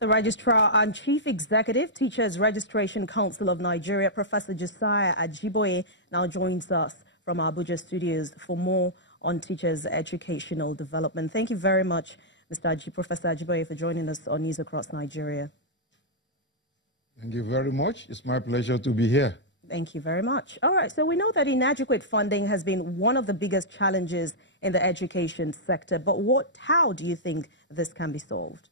The Registrar and Chief Executive, Teachers Registration Council of Nigeria, Professor Josiah Ajiboye, now joins us from our Abuja studios for more on teachers' educational development. Thank you very much, Professor Ajiboye, for joining us on News Across Nigeria. Thank you very much. It's my pleasure to be here. Thank you very much. All right, so we know that inadequate funding has been one of the biggest challenges in the education sector, but how do you think this can be solved?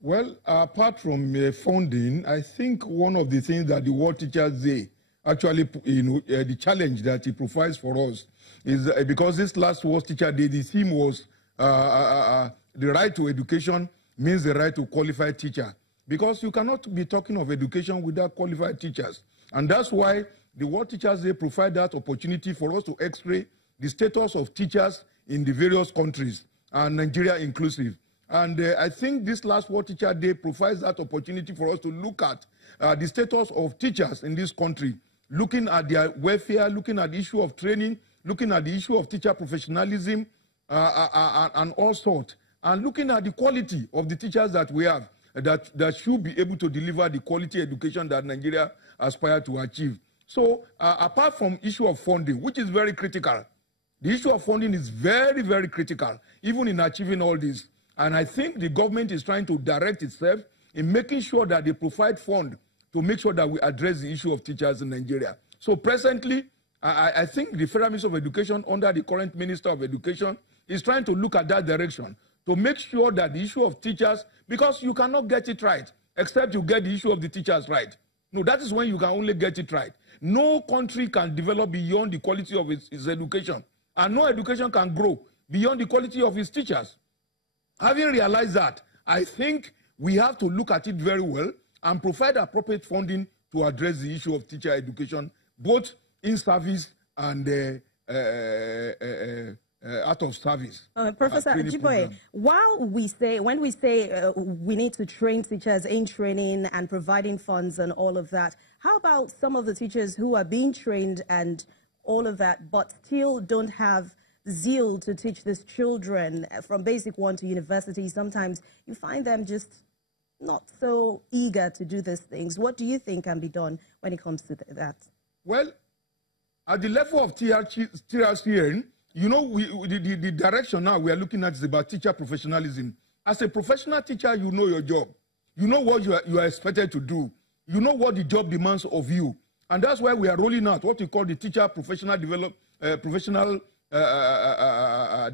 Well, apart from funding, I think one of the things that the World Teachers Day actually, the challenge that it provides for us is because this last World Teacher Day, the theme was the right to education means the right to qualified teacher. Because you cannot be talking of education without qualified teachers. And that's why the World Teachers Day provide that opportunity for us to x-ray the status of teachers in the various countries, and Nigeria inclusive. And I think this last World Teacher Day provides that opportunity for us to look at the status of teachers in this country, looking at their welfare, looking at the issue of training, looking at the issue of teacher professionalism, and all sorts, and looking at the quality of the teachers that we have that should be able to deliver the quality education that Nigeria aspires to achieve. So apart from issue of funding, which is very critical, the issue of funding is very, very critical, even in achieving all this. And I think the government is trying to direct itself in making sure that they provide fund to make sure that we address the issue of teachers in Nigeria. So presently, I think the Federal Ministry of Education, under the current Minister of Education, is trying to look at that direction to make sure that the issue of teachers, because you cannot get it right except you get the issue of the teachers right. No, that is when you can only get it right. No country can develop beyond the quality of its education, and no education can grow beyond the quality of its teachers. Having realized that, I think we have to look at it very well and provide appropriate funding to address the issue of teacher education, both in service and out of service. Professor Ajiboye, when we say we need to train teachers in training and providing funds and all of that, how about some of the teachers who are being trained and all of that, but still don't have zeal to teach these children from basic 1 to university? Sometimes you find them just not so eager to do these things. What do you think can be done when it comes to that? Well, at the level of TRCN, you know, the direction now we are looking at is about teacher professionalism. As a professional teacher, you know your job. You know what you are expected to do. You know what the job demands of you. And that's why we are rolling out what we call the teacher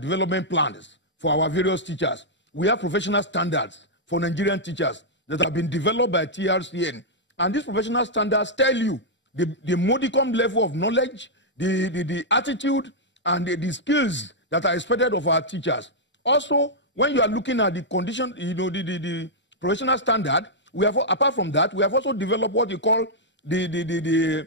development plans for our various teachers. We have professional standards for Nigerian teachers that have been developed by TRCN. And these professional standards tell you the modicum level of knowledge, the attitude, and the skills that are expected of our teachers. Also, when you are looking at the condition, the professional standard, we have, apart from that, we have also developed what you call the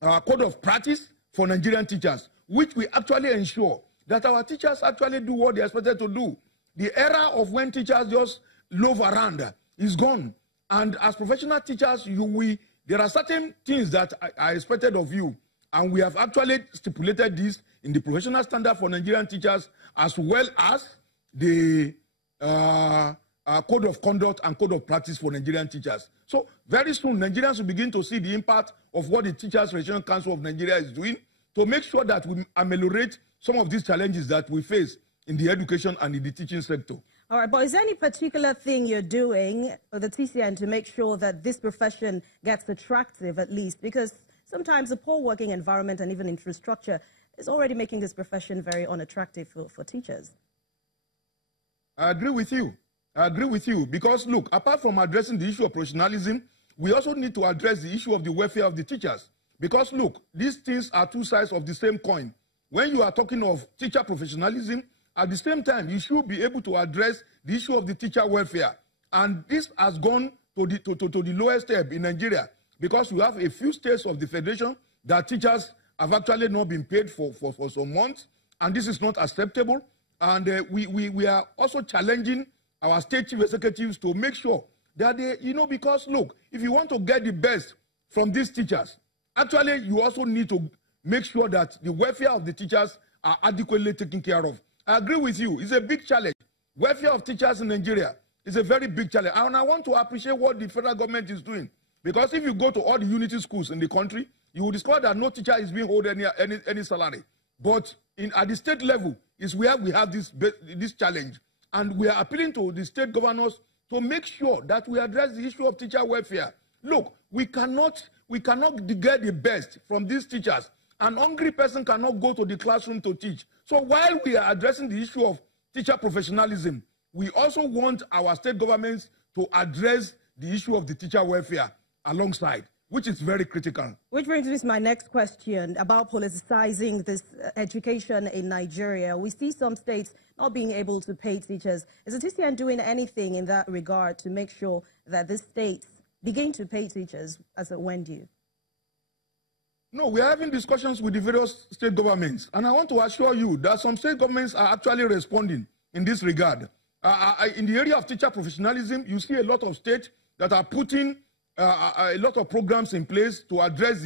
code of practice for Nigerian teachers, which we actually ensure that our teachers actually do what they are expected to do. The era of when teachers just loaf around is gone. And as professional teachers, there are certain things that are expected of you. And we have actually stipulated this in the professional standard for Nigerian teachers, as well as the code of conduct and code of practice for Nigerian teachers. So very soon, Nigerians will begin to see the impact of what the Teachers Registration Council of Nigeria is doing to make sure that we ameliorate some of these challenges that we face in the education and in the teaching sector. All right, but is there any particular thing you're doing with the TCN to make sure that this profession gets attractive at least? Because sometimes a poor working environment and even infrastructure is already making this profession very unattractive for teachers. I agree with you. I agree with you because, look, apart from addressing the issue of professionalism, we also need to address the issue of the welfare of the teachers. Because, look, these things are two sides of the same coin. When you are talking of teacher professionalism, at the same time, you should be able to address the issue of the teacher welfare. And this has gone to the lowest step in Nigeria because we have a few states of the federation that teachers have actually not been paid for some months, and this is not acceptable. And we are also challenging our state chief executives to make sure that they, because, look, if you want to get the best from these teachers, actually, you also need to make sure that the welfare of the teachers are adequately taken care of. I agree with you. It's a big challenge. Welfare of teachers in Nigeria It's a very big challenge. And I want to appreciate what the federal government is doing. Because if you go to all the unity schools in the country, you will discover that no teacher is being owed any salary. But at the state level is where we have this challenge. And we are appealing to the state governors to make sure that we address the issue of teacher welfare. Look, we cannot get the best from these teachers. An hungry person cannot go to the classroom to teach. So while we are addressing the issue of teacher professionalism, we also want our state governments to address the issue of the teacher welfare alongside, which is very critical. Which brings me to my next question about politicizing this education in Nigeria. We see some states not being able to pay teachers. Is the TCN doing anything in that regard to make sure that the states begin to pay teachers as it when due? No, we are having discussions with the various state governments. And I want to assure you that some state governments are actually responding in this regard. In the area of teacher professionalism, you see a lot of states that are putting a lot of programs in place to address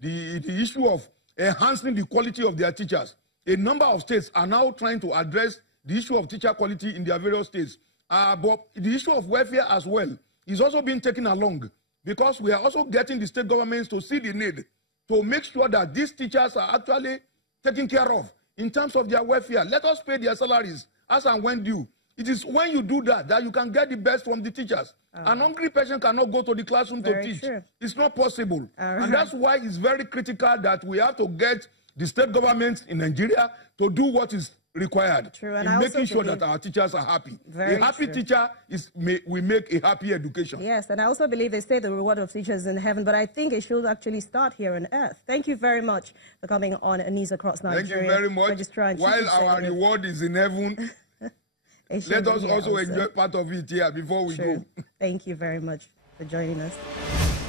the issue of enhancing the quality of their teachers. A number of states are now trying to address the issue of teacher quality in their various states. But the issue of welfare as well is also being taken along, because we are also getting the state governments to see the need to make sure that these teachers are actually taken care of in terms of their welfare. Let us pay their salaries as and when due. It is when you do that you can get the best from the teachers. An hungry person cannot go to the classroom to teach. True. It's not possible. And that's why it's very critical that we have to get the state governments in Nigeria to do what is required in making sure that our teachers are happy. A happy teacher will make a happy education. Yes, and I also believe they say the reward of teachers is in heaven, but I think it should actually start here on earth. Thank you very much for coming on News Across Nigeria. Thank you very much. While our reward is in heaven, let us also enjoy part of it here before we go. Thank you very much for joining us.